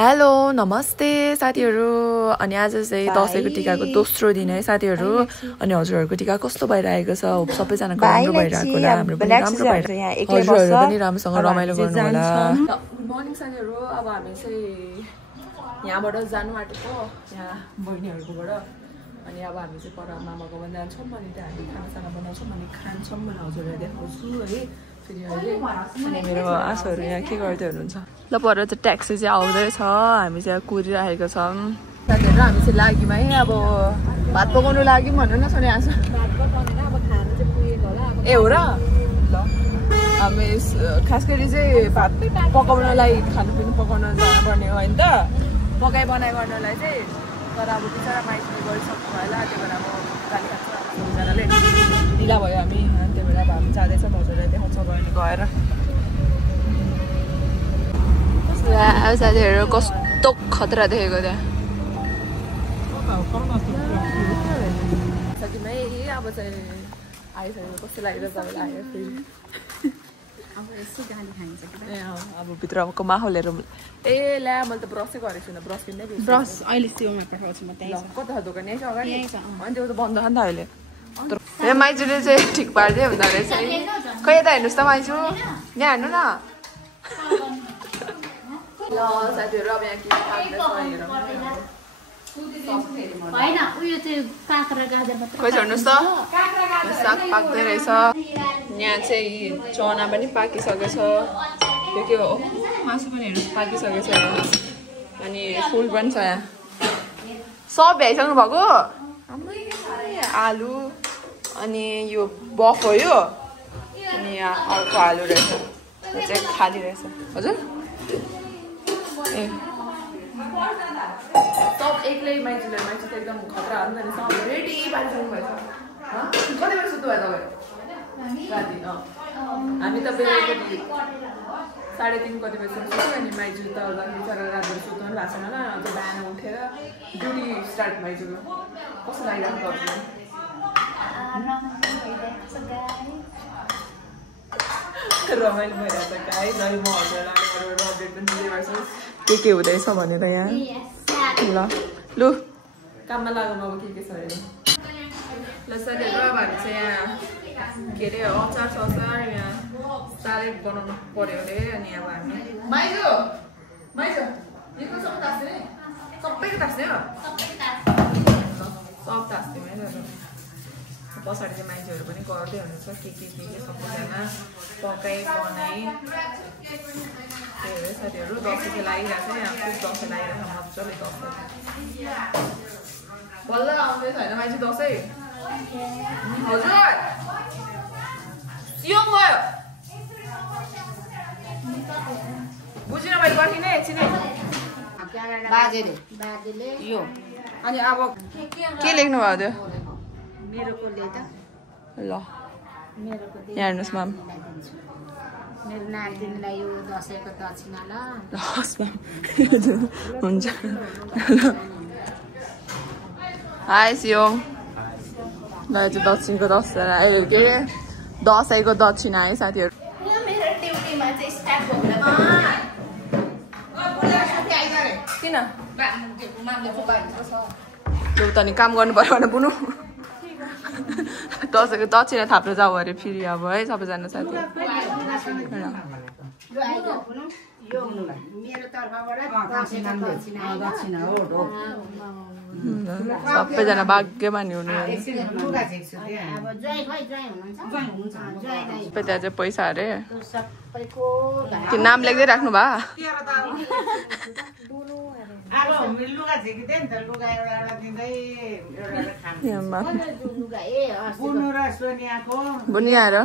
hello नमस्ते साथीहरु अनि आज चाहिँ दशैंको टिकाको दोस्रो दिन है साथीहरु अनि हजुरहरुको टिका कस्तो भइरहेको छ होप सबैजनाको राम्रो भइरहेको होला हाम्रो पनि राम्रो भइरहेको हजुरहरु पनि राम्रोसँग रमाइलो गर्नु होला गुड मर्निङ साथीहरु अब हामी चाहिँ यहाँबाट जानु आटेको यहाँ बहिनीहरुकोबाट अनि अब हामी चाहिँ पर मामाको पनि जान्छौं अनि त्यहाँ हामी खानासाना बनाउँछौं अनि खान्छौं म हजुरहरुलाई देखाउँछु है अनि मेरो आशुहरु यहाँ के गर्दै हुनुहुन्छ ल पर चाहिँ ट्याक्सी चाहिँ आउँदैछ हामी चाहिँ कुरिरहेको छौं साथीहरु हामी चाहिँ लाग्यौं है अब भात पकाउनु लाग्यौं भन्नु न सोनी आशु भात पकाउनु अब खाना चाहिँ पुगेको होला ए हो र ल हामी खास गरी चाहिँ भात पकाउनलाई खानापिना पकाउन जानुपर्ने हो हैन त पकाइ बनाइ गर्नलाई चाहिँ तर अब बिचारा माइसले गरिसक्नु होला त्यही भएर अब गाली खान्छ बिचाराले ढिला भयो हामी त्यही भएर अब हामी जाँदैछौँ हजुरलाई देखाउँछौँ बहिनी गएर साथीहरू कस्तो खतरा देखेको त्यहाँ सकिमै अब चाहिँ आइसकेको कस्तो लागिरहेछ तपाईँलाई आयो फेरि अब भित्रको माहौलहरू ए ल्या मैले त ब्रसै गरेको छुइनँ ब्रस किन्दै ब्रस अहिले सियोमा पठाउँछु म त्यही कता छ दोकान यही छ अगाडि अनि त्यो त बन्द छ नि त अहिले ए माइजूले चाहिँ ठिक पार्दै हुँदो रहेछ खै यता हेर्नुहोस् त माइजू यहाँ हेर्नु न ल साथीहरू अब यहाँ के खै छोड्नुहोस् त साग पाक्दै रहेछ यहाँ चाहिँ चना पनि पाकिसकेछ यो के हो मासु पनि हेर्नुहोस् पाकिसकेछ अनि फुल पनि छ यहाँ सब भ्याइसक्नु भएको आलु अनि यो बफ हो यो अनि यहाँ अर्को आलु रहेछ यो चाहिँ खाली रहेछ हजुर ए सब एक्लै माइजूले माइजू त एकदम खतरा हो नि त सब रेडी पारिसक्नु भएछ कति बेर सुत्नु भयो तपाईँ राति हामी त बेलुकी 3:30 कति बजी सुत्यो अनि माइजू त बिचरा राति सुत्नु पनि भएको छैन होला अन्त बिहान उठेर ड्युटी स्टार्ट माइजूको कस्तो लागिरहेको रमाइलो भइरहेको छ गाई अनि म हजुरलाई अपडेट पनि दिँदै गर्छु के हुँदैछ भनेर यहाँ ल लु काममा लागौँ अब के छ अरे ल साथीहरू अब हामी चाहिँ यहाँ के अरे अचार सचार यहाँ साह्रै बनाउनु पर्यो अरे अनि अब हामी माइजू यो सब तास्ने सबैको तास्ने हो सब तास्ने पछाडि चाहिँ मान्छेहरू पनि गर्दै हुनुहुन्छ के सबैजना पकाइ बनाइ त्यही हो साथीहरू दसैँ चाहिँ लागिरहेको छ यहाँ खुब दसैँ लागिरहेको छ मजाले दसैँ बल्ल आउँदैछ होइन मान्छे दसैँ हजुर सियोङ गयो बुझिन मैले पर्खिने एकछिनै बाजेले यो अनि अब के लेख्नु भयो त्यो ल यहाँ हेर्नुहोस् माम मेरो नातिनीलाई यो दसैँको दक्षिणा ल हस् माम हुन्छ हाई सियोङ ल चाहिँ दक्षिणको दक्षिणा ए के दसैँको दक्षिणा है साथीहरू किन त नि काम गर्नु पर्यो भने पुग्नु दसैँको दक्षिणा थाप्नु जाऊ अरे फेरि अब है सबैजना साथी सबैजना भाग्यमानी हुनु सबै त्यहाँ चाहिँ पैसा अरे त्यो नाम लेख्दै राख्नु भा बुनिया र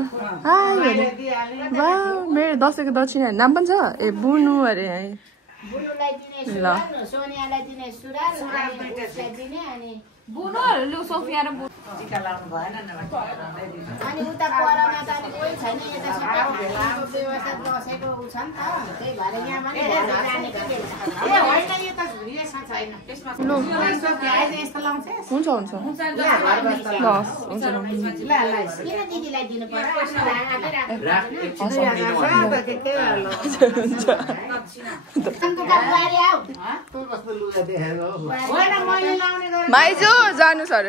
मेरो दसैँको दक्षिणा नाम पनि छ ए बुनु अरे है ल बुनु सोफिया र टिका लाउनु भएन अनि उता परमा त अनि कोही छैन यता सबै व्यवस्था दसैँको उ छ नि त त्यही भएर यहाँ पनि जाने के ए होइन यो त रिएसन छैन त्यसमा यस्तो लाउँछ हुन्छ हुन्छ ल हुन्छ ल किन दिदीलाई दिनु पर्यो माइजू जानु सर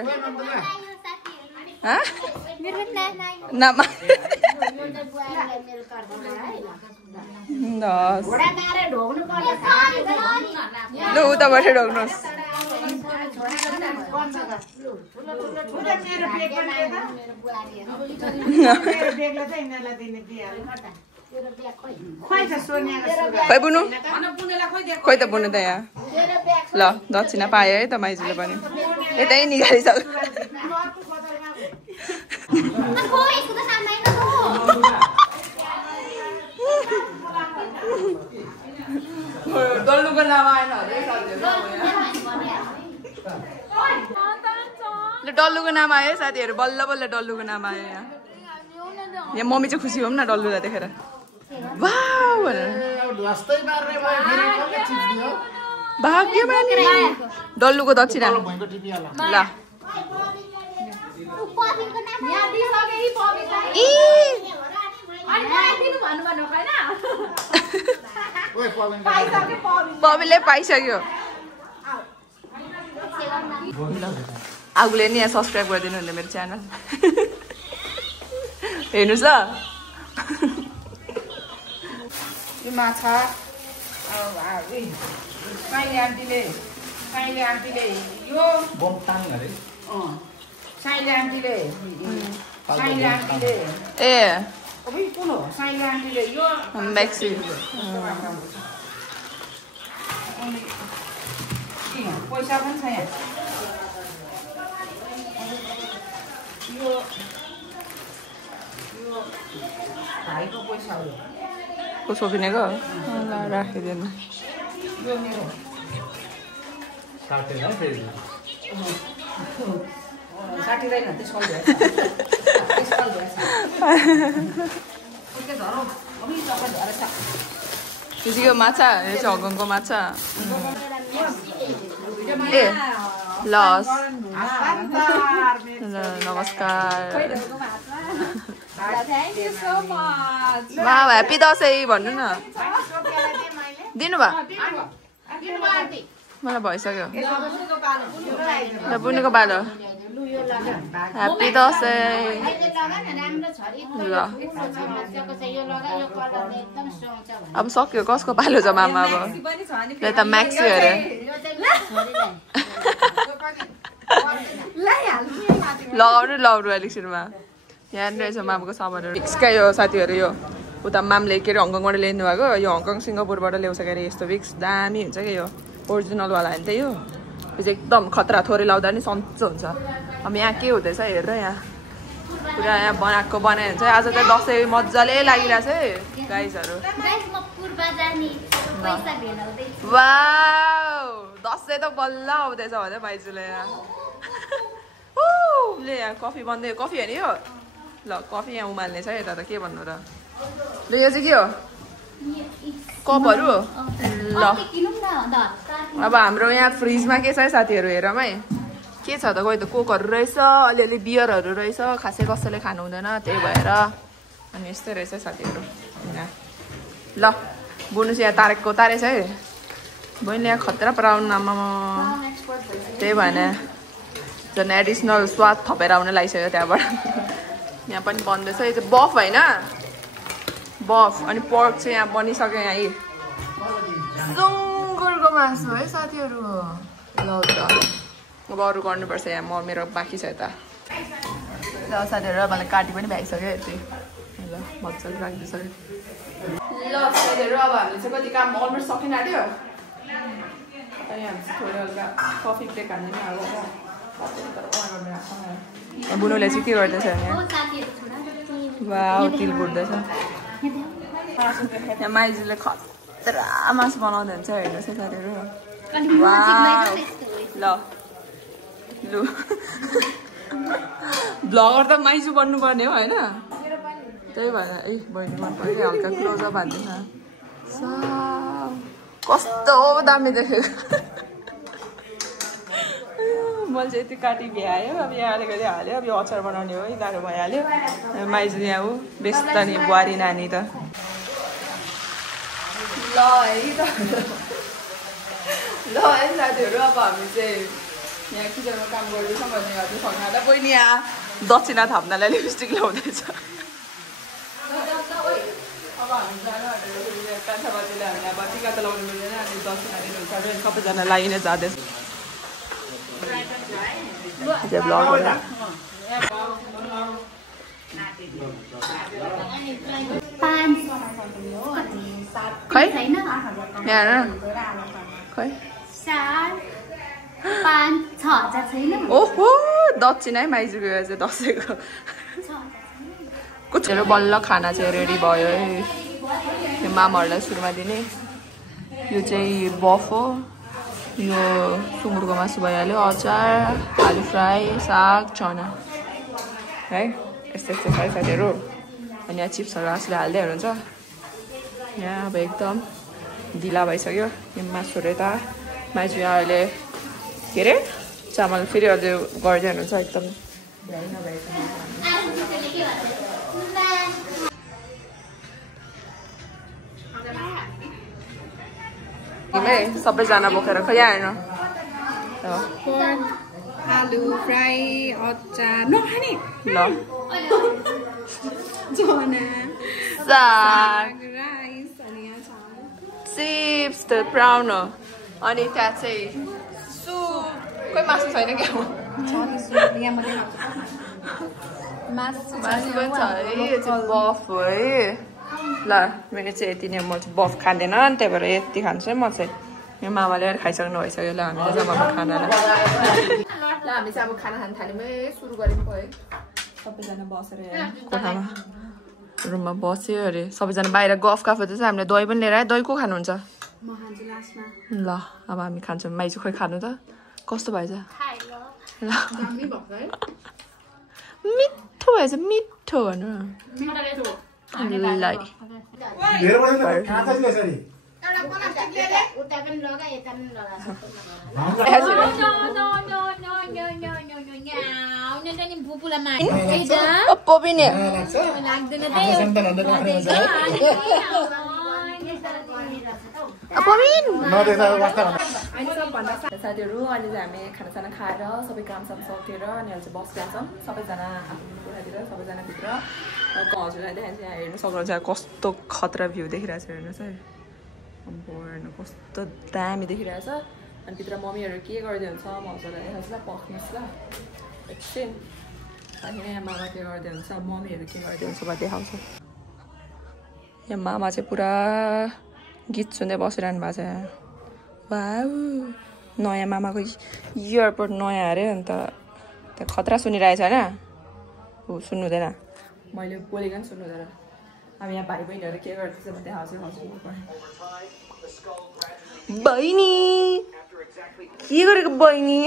लु उता बसेर ढोग्नुहोस् खोइ बुनु खोइ त बुनु त यहाँ ल दक्षिणा पायो है त माइजूले पनि यतै निकालिसक्यो डल्लुको नाम आएन डल्लुको नाम आयो साथीहरू बल्ल बल्ल डल्लुको नाम आयो यहाँ मम्मी चाहिँ खुसी होम न डल्लुलाई देखेर वाउ भाग्यमानी डल्लुको दक्षिणा ल बबीले पाइसक्यो आगुले नि यहाँ सब्सक्राइब गरिदिनु हुने मेरो च्यानल हेर्नुहोस् ल यो माछा साइले आन्टीले यो साइले आन्टीले ए कुन हो साइले आन्टीले यो म्याक्सी पैसा पनि छ यहाँ यो भाइको पैसा हो कसो किनेको ल राखिदिनु यो मेरो साटिँदैन त्यसको माछा यो चाहिँ हगङको माछा ए ल नमस्कार वाह ह्याप्पी दसैँ भन्नु न दिनुभयो मलाई भइसक्यो ल बुनेको बालो ह्याप्पी दसैँ ल अब सक्यो कसको पालो छ मामा अब त म्याक्सी अरे लगाउनु लाउनु अलिक सुरुमा यहाँ रहेछ मामाको सामानहरू फिक्सकै हो साथीहरू यो उता मामले के अरे हङकङबाट ल्याउनु भएको यो हङकङ सिङ्गापुरबाट ल्याउँछ के अरे यस्तो फिक्स दामी हुन्छ क्या यो ओरिजिनलवाला होइन त यो चाहिँ एकदम खतरा थोरै लाउँदा नि सन्चो हुन्छ अब यहाँ के हुँदैछ हेर यहाँ पुरा यहाँ बनायो हुन्छ आज त दसैँ मजाले लागिरहेछ है गाइजहरू वाउ दसैँ त बल्ल आउँदैछ भने भाइजूले यहाँ ले यहाँ कफी बन्दै कफी होइन यो ल कफी यहाँ उमाल्ने छ यता त के भन्नु र ल यो चाहिँ के हो कपहरू ल अब हाम्रो यहाँ फ्रिजमा के छ है साथीहरू हेरौँ है के छ त कोही त कोकहरू रहेछ अलिअलि बियरहरू रहेछ खासै कसैले खानु हुँदैन त्यही भएर अनि यस्तै रहेछ साथीहरू यहाँ ल बुनु चाहिँ यहाँ तारेको तारेछ है बहिनीले यहाँ खतरा पराउनु आमामा त्यही भएन झन् एडिसनल स्वाद थपेर आउन लागिसक्यो त्यहाँबाट यहाँ पनि बन्दैछ यो चाहिँ बफ होइन बफ अनि पर्क चाहिँ यहाँ बनिसक्यो यहाँ यी सुँगुरको मासु है साथीहरू ल त अब अरू गर्नुपर्छ यहाँ म मेरो बाँकी छ यता ल साथीहरू मलाई काटी पनि भ्याइसक्यो यति ल मजाले राखिदिइसक्यो ल साथीहरू अब हामीले चाहिँ कति काम अलमोस्ट सकिन आँट्यो यहाँ थोरै हल्का कफी ब्रेक हाल्ने अब बुनुले चाहिँ के गर्दैछ यहाँ वा तिल बुट्दैछ यहाँ माइजूले खतरा मासु बनाउँदै हुन्छ हेर्नुहोस् है साथीहरू वा ल लु ब्लगर त माइजू बन्नुपर्ने हो होइन त्यही भएर ए बहिनी मन पऱ्यो हल्का क्लोजअप हाल्दैन कस्तो दामी देखेको मैले चाहिँ यति काटी भ्यायो अब यहाँ अलिकति हाल्यो अब यो अचार बनाउने हो गाह्रो भइहाल्यो माइजू यहाँ हो व्यस्त नि बुहारी नानी त ल है त ल है साथीहरू अब हामी चाहिँ यहाँ किचनमा काम गर्दैछौँ भने हजुर सँगै बहिनी यहाँ दक्षिणा थाप्नलाई लिपस्टिक लाउँदैछ अब हामी जानु भनेर कान्छा बाजेले हामीलाई अब टिका त लाउनु मिल्दैन अनि दक्षिणा दिनुहुन्छ सबैजना लागि नै जाँदैछ खै यहाँ खै 4 5 6 छैन ओहो दक्षिणै माइजु गयो चाहिँ दसैँको कुचेर बल्ल खाना चाहिँ रेडी भयो है यो मामाहरूलाई सुरुमा दिने यो चाहिँ बफ हो यो सुँगुरको मासु भइहाल्यो अचार आलु फ्राई साग चना है यस्तो यस्तो छ साथीहरू अनि यहाँ चिप्सहरू आफूले हाल्दै हुनुहुन्छ यहाँ अब एकदम ढिला भइसक्यो यो मासुहरू यता मासु यहाँ अहिले के अरे चामल फेरि अझै गर्दै हुनुहुन्छ एकदम सबैजना बोकेर खै आएन आलु फ्राई अचार नखाने ल चना साग राइस अनि चिप्स त प्राउन हो अनि त्यहाँ चाहिँ सुप कोही मासु छैन क्या मासु पनि छ है यो चाहिँ बफ हो है ल मैले चाहिँ यति नै म चाहिँ बफ खाँदैन नि त्यही भएर यति खान्छु है म चाहिँ यो मामाले खाइसक्नु भइसक्यो ल हामीले जमाको खानालाई ल हामी चाहिँ अब खाना खान थाल्यौँ है सुरु गऱ्यौँ है सबैजना बसेर कोठामा रुममा बस्यो अरे सबैजना बाहिर गफ गफ हुँदैछ हामीले दही पनि लिएर आयो दही को खानुहुन्छ ल अब हामी खान्छौँ माइजू खोइ खानु त कस्तो भएछ ल मिठो भएछ मिठो भन्नु साथीहरू अहिले चाहिँ हामी खानासाना खाएर सबै कामसाम सकेर अनि अहिले चाहिँ बसिरहेको छौँ सबैजना आफ्नो कोठातिर सबैजना भित्र हजुरलाई देखाइन्छ यहाँ हेर्नु सक्नुहुन्छ कस्तो खतरा भ्यू देखिरहेको छ हेर्नुहोस् है अब हेर्नु कस्तो दामी देखिरहेछ अनि भित्र मम्मीहरू के गर्दै हुन्छ म हजुरलाई देखाउँछु ल पक्नुहोस् ल एकछिन अनि यहाँ मामा के गर्दै हुन्छ मम्मीहरू के गर्दै हुन्छ म देखाउँछु यहाँ मामा चाहिँ पुरा गीत सुन्दै बसिरहनु भएको छ वाउ नयाँ मामाको इयरपोर्ट नयाँ अरे अन्त त्यो खतरा सुनिरहेछ होइन हो सुन्नु हुँदैन मैले बोलेको नि सुन्नु हुँदैन अब यहाँ भाइ बहिनीहरू के गर्दैछ म देखाउँछु बहिनी के गरेको बहिनी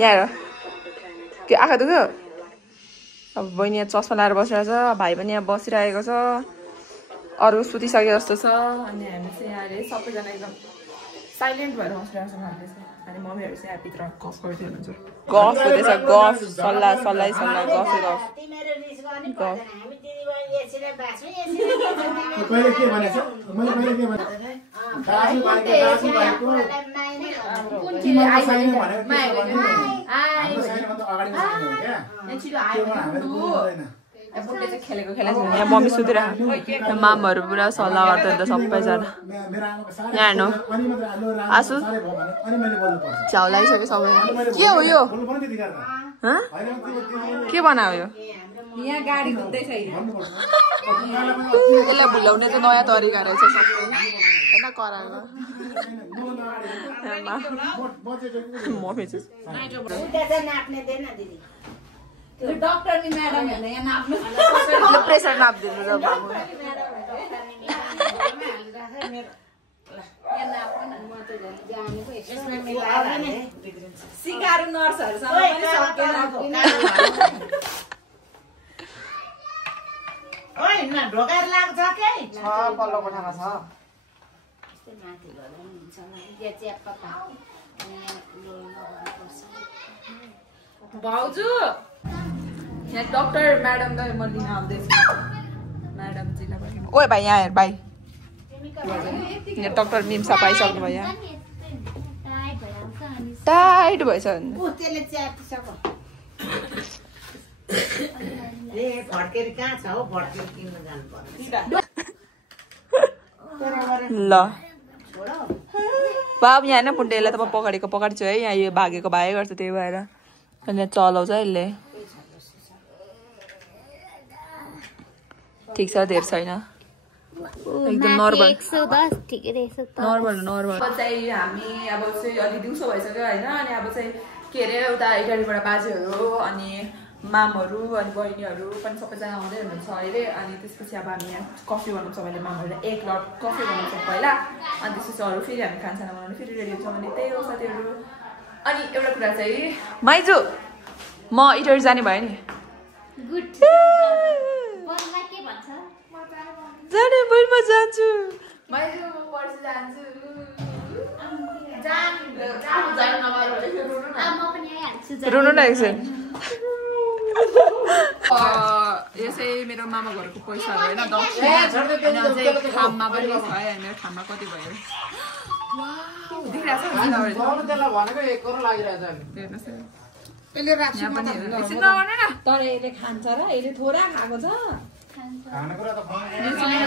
यहाँ के आँखा दुख्यो अब बहिनी यहाँ चस्मा लाएर बसिरहेको छ भाइ पनि यहाँ बसिरहेको छ अरू सुतिसके जस्तो छ अनि हामी चाहिँ यहाँ अहिले सबैजना एकदम साइलेन्ट भएर बसिरहेको छ हामीले चाहिँ अनि मम्मीहरू चाहिँ यहाँ भित्र गफ गर्दै हुनुहुन्छ गफ हुँदैछ गफ सल्लाह सल्लाह सल्लाह गफ गफ खेलेको यहाँ मम्मी सुतिरहेको मामहरू पुरा सल्लाह गर्दै हुन्छ सबैजना यहाँ हेर्नु आसु च्याउ लागिसक्यो सबै के हो यो के बनायो यहाँ गाडी घुम्दैछ यसलाई भुल्याउने चाहिँ नयाँ तरिका रहेछ सबै होइन करामा मम्मी डक्टर म्याडम यहाँ नाप्नु प्रेसर नाप्दिनु जब बाबु सिकारू नर्सहरूसँग ढोकाएर लाग्छ के पल्लो कोठामा छ भाउजू यहाँ डक्टर म्याडम त म लिन आउँदैछु म्याडमजीलाई ओए भाइ यहाँ हेर भाइ यहाँ डक्टर मिम्सा पाइसक्नु भयो यहाँ टाइट भएछ त्यसले च्यातिसक ए फड्केर कहाँ छ हो फड्केर किन्न जानु पर्छ ल बाबु यहाँ होइन पुण्डेलाई त म पकाएको छु है यहाँ यो भागेको भागै गर्छ त्यही भएर अनि चलाउँछ यसले ठिक छ धेरै छैन एकदम नर्मल चाहिँ हामी अब चाहिँ अलि दिउँसो भइसक्यो होइन अनि अब चाहिँ के अरे उता इटालीबाट बाजेहरू अनि मामहरू अनि बहिनीहरू पनि सबैजना आउँदै हुनुहुन्छ अहिले अनि त्यसपछि अब हामी यहाँ कफी बनाउँछ भने मामहरूले 1 लट कफी बनाउँछ पहिला अनि त्यसपछि अरू फेरि हामी खानसाना बनाउनु फेरि रेडी हुन्छ भने त्यही हो साथीहरू अनि एउटा कुरा चाहिँ माइजू म इटाली जाने भयो नि जाने बहिनी म जान्छु माइजू म पर्सि जान्छु रुनु न एकछिन यसै मेरो मामा घरको पैसाहरू होइन खाममा पनि छ है मेरो खाममा कति भयो तर यसले खान्छ र यसले थोरा खाएको छ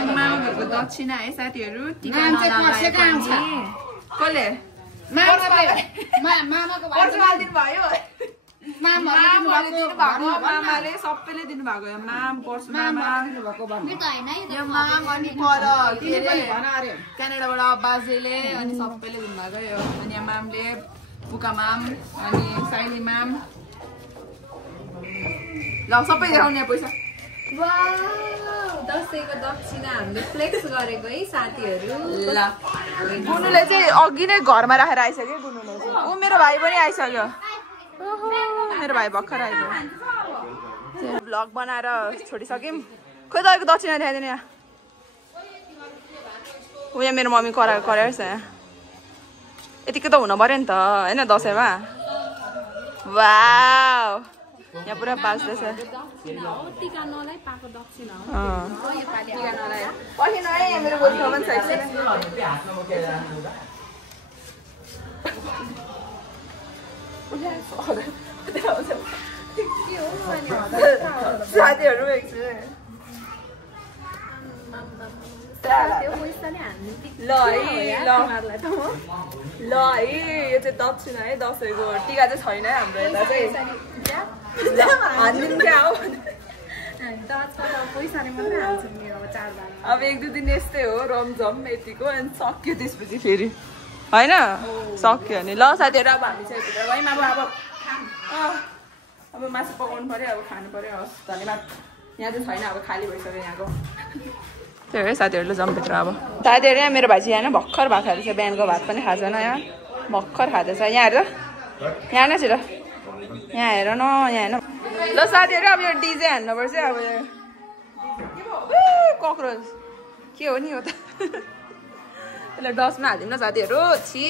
मामा घरको दक्षिणा है साथीहरू कसले भयो मामाले सबैले दिनुभएको माम पर्छ क्यानाडाबाट बाजेले अनि सबैले दिनुभएको यो अनि यहाँ मामले पुका माम अनि साइली माम ल सबै देखाउने पैसा दसैँको दक्षिणा हामीले फ्लेक्स गरेको है साथीहरू ल गुनुले चाहिँ अघि नै घरमा राखेर आइसक्यो गुनुले ऊ मेरो भाइ पनि आइसक्यो मेरो भाइ भर्खर आइसक्यो भ्लग बनाएर छोडिसक्यौँ खोइ तपाईँको दक्षिणा देखाइदिनु यहाँ ऊ यहाँ मेरो मम्मी कराएको छ यहाँ यतिकै त हुन पऱ्यो नि त होइन दसैँमा वाउ यहाँ पुरा बाँच्दैछ साथीहरू ल है यो चाहिँ दक्षिणा है दसैँको टिका चाहिँ छैन है हाम्रो यता चाहिँ अब 1-2 दिन यस्तै हो रमझम यतिको अनि सक्यो त्यसपछि फेरि होइन सक्यो नि ल साथीहरू अब हामी चाहिँ भित्र गयौँ अब मासु पकाउनु पर्यो अब खानु पर्यो हस् धन्यवाद यहाँ चाहिँ छैन अब खाली भइसक्यो यहाँको त्यही हो साथीहरूले जम्भित्र अब साथीहरू यहाँ मेरो भाइ चाहिँ यहाँ भर्खर भात खाँदैछ बिहानको भात पनि खाएको छैन यहाँ भर्खर खाँदैछ यहाँ हेर यहाँ नै छिर यहाँ हेर न यहाँ हेर्न ल साथीहरू अब यो डिजे हान्नुपर्छ अब यो कक्रोच के हो नि हो त यसलाई डस्टमा हालिदिउँ न साथीहरू छि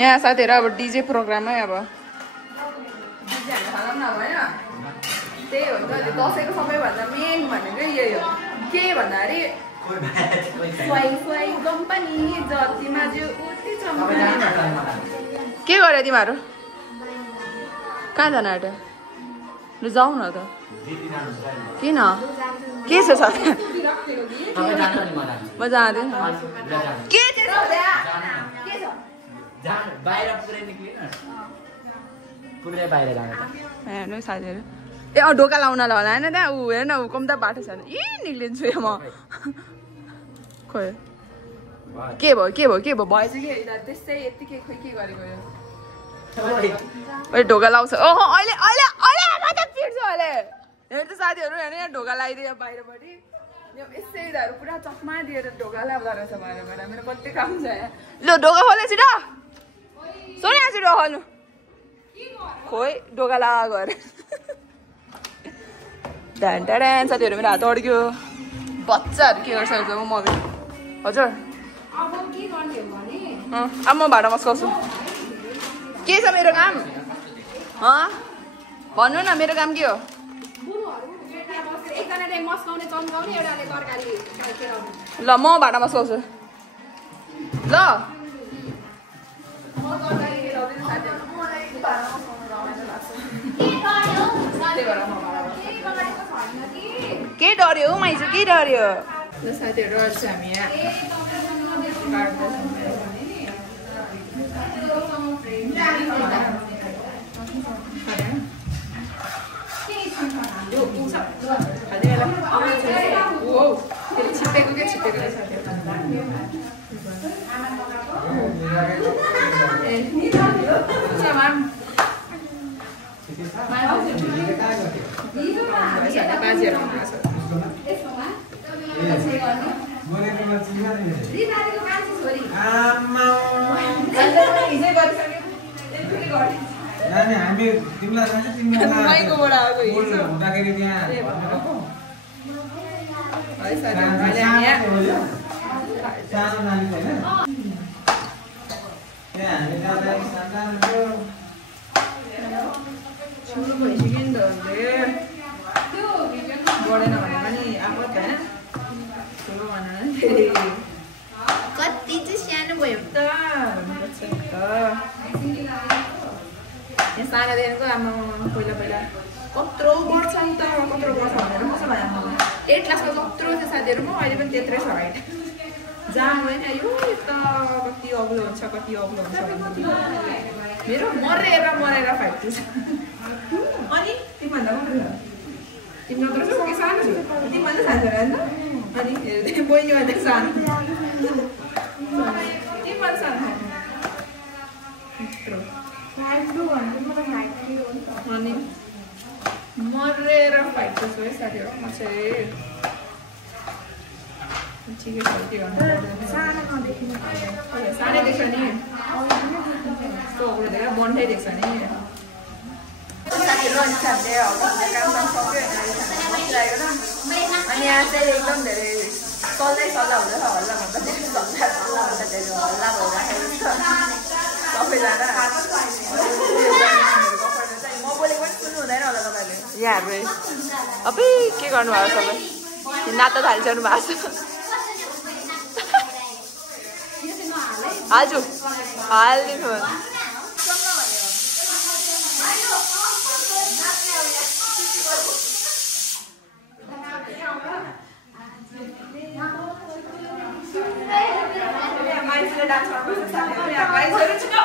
यहाँ साथीहरू अब डिजे प्रोग्रामै अब त्यही हो नि त दसैँको सबैभन्दा मेन भनेको यही हो के भन्दाखेरि के गरे तिमीहरू कहाँ जान आँट्यो लु जाऊ न त किन के छ साथी म जाँदैन के हेर्नु साथीहरू ए ढोका लाउनलाई होला होइन त्यहाँ ऊ हेर न ऊ कम्ता बाटो छैन निक्लिन्छु म खोइ के भयो भएछ कि त्यस्तै यतिकै खोइ के गरेको यो ढोका लाउँछ ओहो अहिले अहिले अहिले मात्र पिट्छु अहिले हेर त साथीहरू हेर्नु यहाँ ढोका लगाइदियो बाहिरपट्टि यो यसै दाहरू पुरा चकमा दिएर ढोका ल्याउँदो रहेछ भनेर मेरो कति काम छ यहाँ ल ढोका खोले छिटो सोनी छिटो खोल्नु खोइ ढोका लगाएको अरे ढ्यान ट्यान साथीहरू मेरो हात अड्क्यो बच्चाहरू के गर्छ म मम्मी हजुर अब म भाडा मस्काउँछु के छ मेरो काम भन्नु न मेरो काम के हो एउटाले मस्काउने चम्काउने एउटाले तरकारी खेलाउने ल म भाँडा मस्काउँछु ल म तरकारी खेलाउँदिन साथीहरु मलाई भाँडा मस्काउनु रमाइलो लाग्छ के डर्यो हौ माइजू के डर्यो ल साथीहरु आज हामी यहाँ छिप्पेको के छिप्पेको रहेछ हामी तिमीलाई थाहा छ तिमीलाई हुँदाखेरि त्यहाँ सानो नानी होइन त्यहाँ हामी जाँदा सानो थियो सुरु भइसक्यो नि त बढेन भने पनि आपत होइन ठुलो भनेर फेरि कति चाहिँ सानो भयो त यहाँ सानोदेखिको आमा पहिला पहिला कत्रो वर्ष नि त कत्रो वर्ष भनेर कसो भयो 8 क्लासमा कत्रो थियो साथीहरू म अहिले पनि त्यत्रै छ हाइट जहाँ होइन यो त कति अग्लो हुन्छ कति अग्लो हुन्छ मेरो मरेर फाइट छ अनि तिमीभन्दा कत्रो छ तिमी कत्रो छौ के सानो छु तिमीभन्दा सानो छ होइन अनि बहिनी भन्दा सानो तिमीभन्दा सानो अनि मरेर फाइट छु है साथीहरू म चाहिँ ठिकै छ त्यो सानै देख्छ नि यस्तो अग्लो देख्छ बन्दै देख्छ नि साथीहरू अनि हामीले काम सक्यो अनि यहाँ चाहिँ एकदम धेरै सल्लाह हुँदैछ हल्ला भन्दा धेरै हल्ला भइराखेको छ सबैजना म बोलेको पनि सुन्नु हुँदैन होला तपाईँले यहाँहरू अबै के गर्नुभएको सबै नाच्न थालिसक्नु भएको छ हाल्छु हालिदिनु मान्छेले डान्स गर्नुपर्छ साथीहरू यहाँ मान्छेहरू छिटो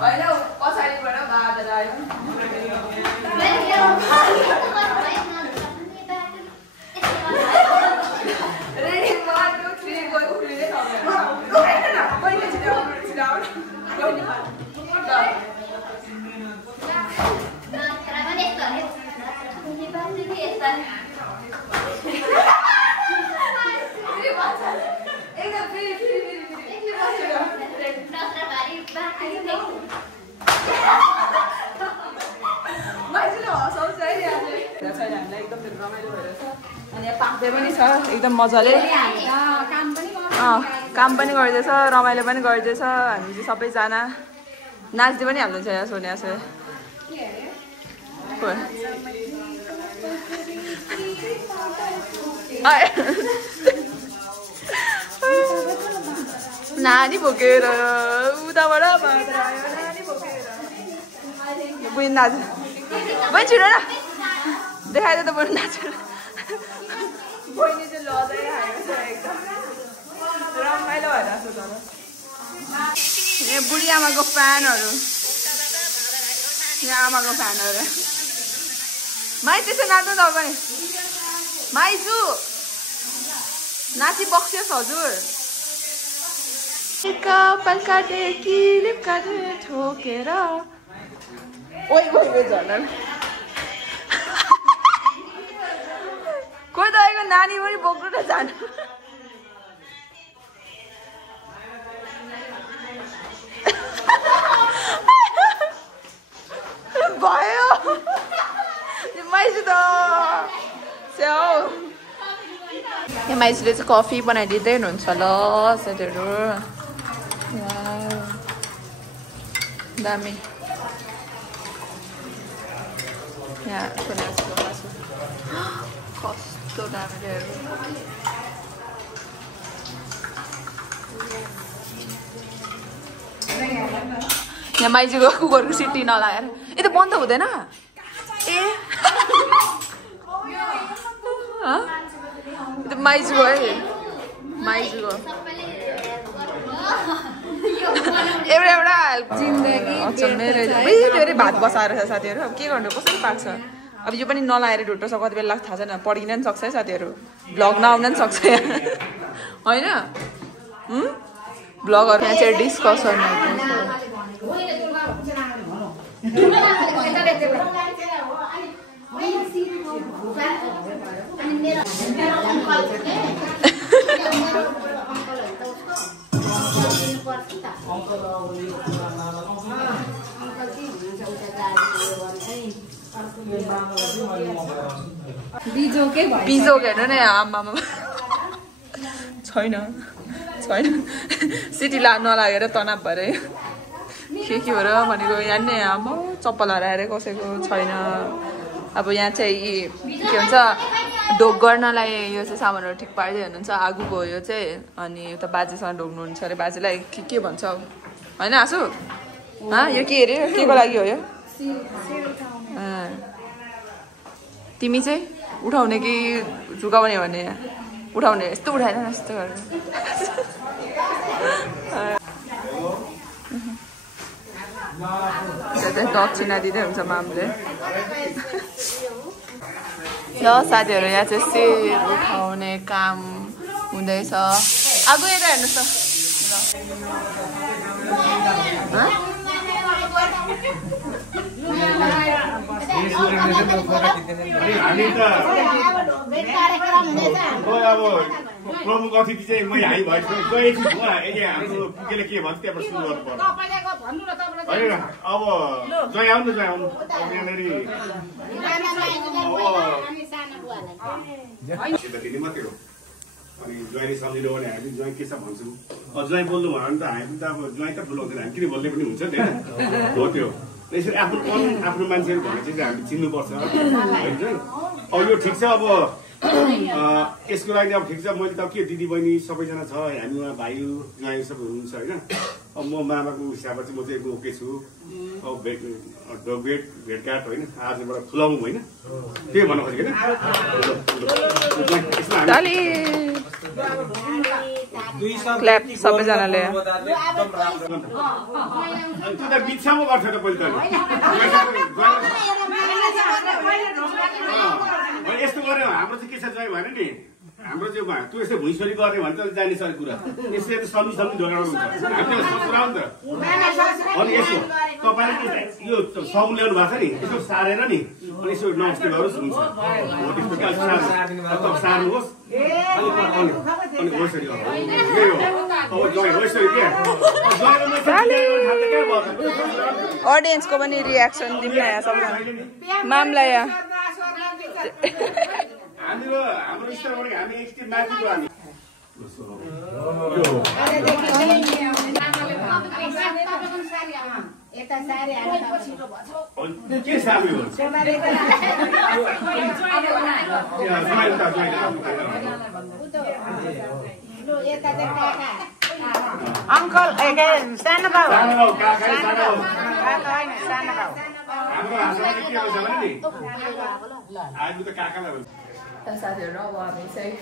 होइन पछाडिबाट बाँधेर आयो रेडी 1 2 3 गयो उफ्रिँदै एकदम मजाले काम पनि गर्दैछ रमाइलो पनि गर्दैछ हामी चाहिँ सबैजना नाच्दै पनि हाल्दैछ यहाँ सोनिया चाहिँ नानी बोकेर उताबाट नानी बोकेर बुझ्नु नाच बहिनी छिटो न देखाएर त बरु नाचेर बहिनी चाहिँ लजाइरहेको छ एकदम रमाइलो भइरहेको छ तर यहाँ बुढी आमाको फ्यानहरू यहाँ आमाको फ्यानहरू माइ त्यसो नाच्नु तपाईँ माइजू नाची बक्सियोस् हजुर कपाल काटे किलिप काटे ठोकेर ओइ ओइ ओइ झन् कोही तपाईँको नानी पनि बोक्नु त जानु भयो माइजू त स्याउ यहाँ माइजूले चाहिँ कफी बनाइदिँदै हुनुहुन्छ ल साथीहरू दामी यहाँ खोनासको मासु कस्तो दामी यहाँ माइजूको कुकरको सिटी नलाएर यो त बन्द हुँदैन ए माइजूको है माइजूको एउटा एउटा जिन्दगी भात बसाएर छ साथीहरू अब के गर्नु कसरी पाक्छ अब यो पनि नलाएर ढुट्टो छ कति बेला लाग्छ थाहा छैन पढिन नि सक्छ है साथीहरू भ्लग नआउन नि सक्छ होइन भ्लगहरू यहाँ चाहिँ डिस्कसन बिजोक हेर्नु नि आमामा छैन छैन सिटी नलागेर तनाव भएर के हो र भनेको यहाँ नि आमा चप्पल हराएर कसैको छैन अब यहाँ चाहिँ के भन्छ ढोक गर्नलाई यो चाहिँ सामानहरू ठिक पार्दै हुनुहुन्छ आगोको यो चाहिँ अनि उता बाजेसँग ढोक्नुहुन्छ अरे बाजेलाई के भन्छ होइन आसु यो के अरे के को लागि हो यो तिमी चाहिँ उठाउने कि झुकाउने भने उठाउने यस्तो उठाएन यस्तो गरेर दक्षिणा दिँदै हुन्छ मामले ल साथीहरू यहाँ चाहिँ शिर उठाउने काम हुँदैछ आगो यता हेर्नुहोस् प्रमुख अतिथि चाहिँ मै हाई भएको हाम्रो पुगेले के भन्छ त्यहाँबाट सुरु गर्नु पर्छ होइन अब जय आउनु जय आउनु यहाँनिर मात्रै हो अनि ज्वाइँले सम्झिनु भने हामी ज्वाइँ के छ भन्छौँ ज्वाइँ बोल्नु भयो भने त हामी त अब ज्वाइँ त बोलाउँदैन हामी किन बोल्ने पनि हुन्छ नि होइन हो त्यो यसरी आफ्नो मान्छेहरू भन्ने चाहिँ हामी चिन्नुपर्छ होइन अब यो ठिक छ अब यसको लागि अब ठिक छ मैले त के दिदी बहिनी सबैजना छ हामी उहाँ भाइ ज्वाइँ सबै हुनुहुन्छ होइन अब म मामाको हिसाबमा चाहिँ म चाहिँ ओके छु अब भेटघाट होइन आजबाट खुलाउँ होइन त्यही भन्नु खोजेको क्ल्याप सबैजनाले त्यो त बित्थामा गर्छ त पहिले त यस्तो गऱ्यो हाम्रो चाहिँ के छ चाहिँ भने नि हाम्रो चाहिँ तँ यस्तो भुइँसोरी गर्ने भने त जाने सर कुरा यसरी त सम्झि झगडा हुन्छ हामीले कुरा हो नि त अनि यसो तपाईँले यो साबुन ल्याउनु भएको छ नि यसो सारेर नि अनि यसो नमस्ते गर्नुहोस् हुन्छ हो त्यस्तो क्या सार्नुहोस् अनि होसरी अडियन्सको पनि रियाक्सन दिउँ न यहाँ सबैजना मामला यहाँ हाम्रो स्तरबाट हामी एकचोटि माथिको हामी के सामी हो अङ्कल सानो बाउ साथीहरू अब हामी चाहिँ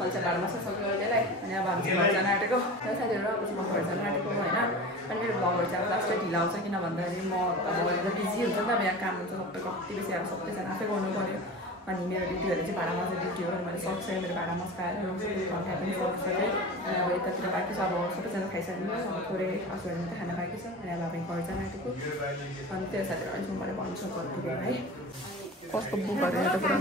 मैले चाहिँ घरमा सक्यो अहिलेलाई अनि अब हामी चाहिँ घर जान आँटेको साथीहरू अब चाहिँ म घर जान आँटेको होइन अनि मेरो भ्लगहरू चाहिँ अब लास्टमा ढिला आउँछ किन भन्दाखेरि म अब अहिले त बिजी हुन्छ नि त अब यहाँ काम हुन्छ सबै कति बेसी अब सबैजना आफै गर्नु पऱ्यो अनि मेरो ड्युटीहरू चाहिँ भाडा मजा ड्युटी हो मैले सक्छ मेरो भाडा मस्काएर घन्टा पनि सक्छ अनि अब यतातिर बाँकी छ अब सबैजना खाइसक्नु अब थोरै आसुहरू त खाना बाँकी छ अनि अब हामी घर जान आँटेको अनि त्यो साथीहरू अहिले मैले भन्छु कतिको है कस्तो बुकहरू यहाँ त पुरा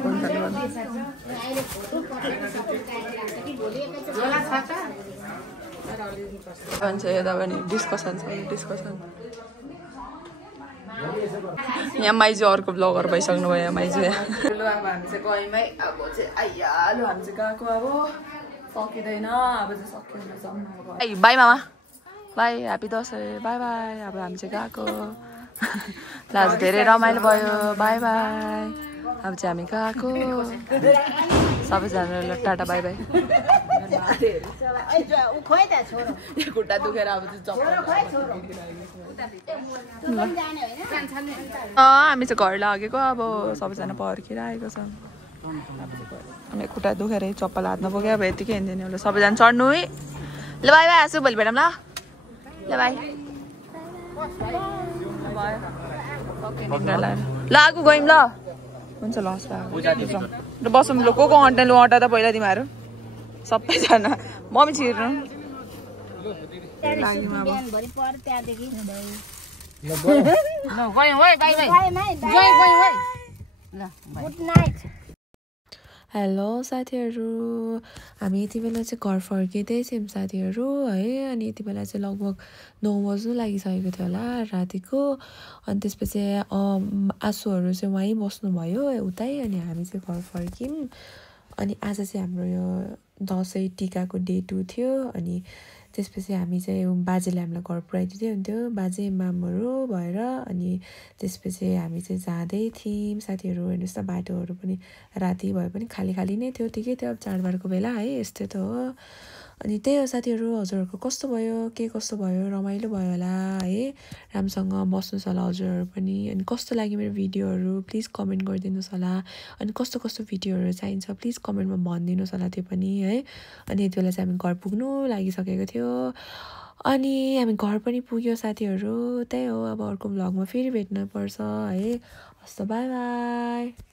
भन्छ यता पनि डिस्कसन छ डिस्कसन यहाँ माइजू अर्को ब्लगर भइसक्नु भयो यहाँ माइजू यहाँ ल अब हामी चाहिँ गयौँ अब चाहिँ आइहाल्यो हामी चाहिँ गएको अब सकिँदैन अब चाहिँ सकिँदैन बाई मामा by happy Dashain by by अब हामी चाहिँ गएको ल आज धेरै रमाइलो भयो बाई बाई अब चाहिँ हामी गएको सबैजनालाई टाटा बाई बाई खुट्टा दुखेर अब हामी चाहिँ घर लागेको अब सबैजना पर्खिरहेको छ हामी खुट्टा दुखेर चप्पल हातमा बोक्यो अब यतिकै हिँड्दैन होला सबैजना चढ्नु है ल बाई बाई आछु भोलि भेटौँ ल ल बाई ल आगो गयौँ ल हुन्छ ल हस् ल बसौँ ल को अँट्ने लु अँटा त पहिला तिमीहरू सबैजना मम्मी छिर्नु हेलो साथीहरू हामी यति बेला चाहिँ घर फर्किँदैछौँ साथीहरू है अनि यति बेला चाहिँ लगभग 9 बज्नु लागिसकेको थियो होला रातिको अनि त्यसपछि आँसुहरू चाहिँ वहीँ बस्नुभयो उतै अनि हामी चाहिँ घर फर्क्यौँ अनि आज चाहिँ हाम्रो यो दसैँ टिकाको डे 2 थियो अनि त्यसपछि हामी चाहिँ बाजेले हामीलाई घर पुऱ्याइदिँदै हुन्थ्यो बाजे मामहरू भएर अनि त्यसपछि हामी चाहिँ जाँदै थियौँ साथीहरू हेर्नुहोस् न बाटोहरू पनि राति भए पनि खाली खाली नै थियो ठिकै थियो अब चाडबाडको बेला है यस्तै त हो अनि त्यही हो साथीहरू हजुरहरूको कस्तो भयो के कस्तो भयो रमाइलो भयो होला है राम्रोसँग बस्नुहोस् होला हजुरहरू पनि अनि कस्तो लाग्यो मेरो भिडियोहरू प्लिज कमेन्ट गरिदिनुहोस् होला अनि कस्तो कस्तो भिडियोहरू चाहिन्छ प्लिज कमेन्टमा भनिदिनुहोस् होला त्यो पनि है अनि यति बेला चाहिँ हामी घर पुग्नु लागिसकेको थियो अनि हामी घर पनि पुग्यो साथीहरू त्यही हो अब अर्को भ्लगमा फेरि भेट्न पर्छ है हस् त बाई बाई